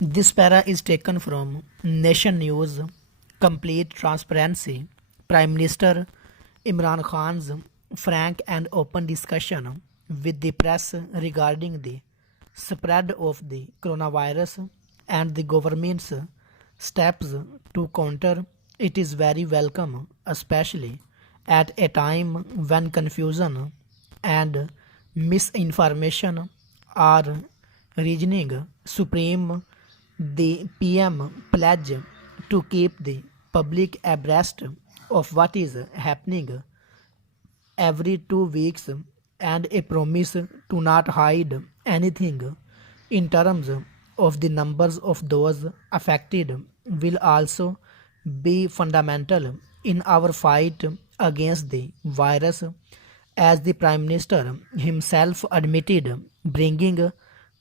This para is taken from Nation News. Complete transparency. Prime Minister Imran Khan's frank and open discussion with the press regarding the spread of the coronavirus and the government's steps to counter it is very welcome, especially at a time when confusion and misinformation are reigning supreme. The PM pledged to keep the public abreast of what is happening every 2 weeks and a promise to not hide anything in terms of the numbers of those affected will also be fundamental in our fight against the virus. As the Prime Minister himself admitted, bringing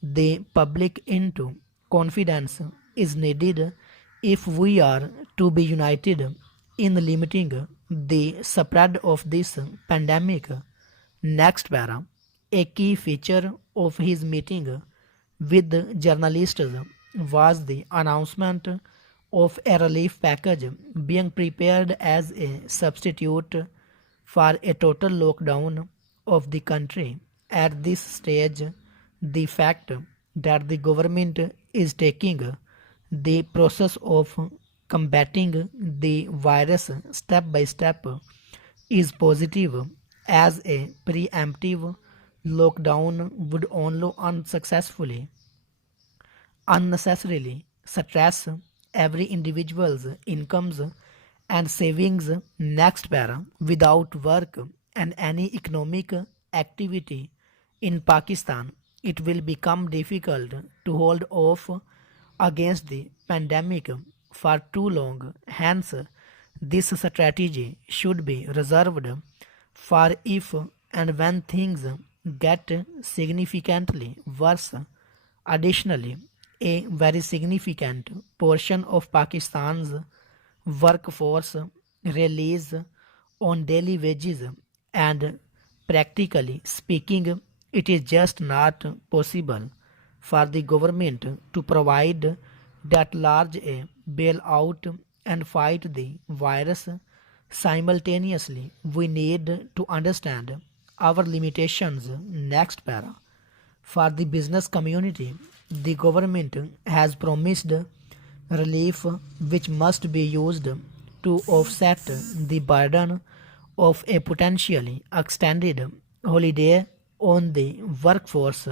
the public into confidence is needed if we are to be united in limiting the spread of this pandemic. Next para. A key feature of his meeting with journalists was the announcement of a relief package being prepared as a substitute for a total lockdown of the country. At this stage, the fact that the government is taking the process of combating the virus step by step is positive, as a preemptive lockdown would only unnecessarily stress every individual's incomes and savings. Next para. Without work and any economic activity in Pakistan, it will become difficult to hold off against the pandemic for too long. Hence, this strategy should be reserved for if and when things get significantly worse. Additionally, a very significant portion of Pakistan's workforce relies on daily wages, and practically speaking, it is just not possible for the government to provide that large a bailout and fight the virus simultaneously. We need to understand our limitations. Next para. For the business community, the government has promised relief which must be used to offset the burden of a potentially extended holiday on the workforce.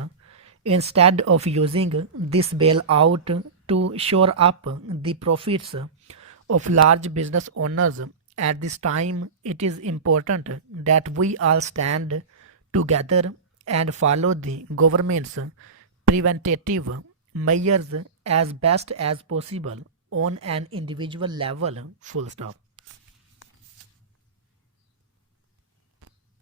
Instead of using this bailout to shore up the profits of large business owners at this time, it is important that we all stand together and follow the government's preventative measures as best as possible on an individual level. Full stop.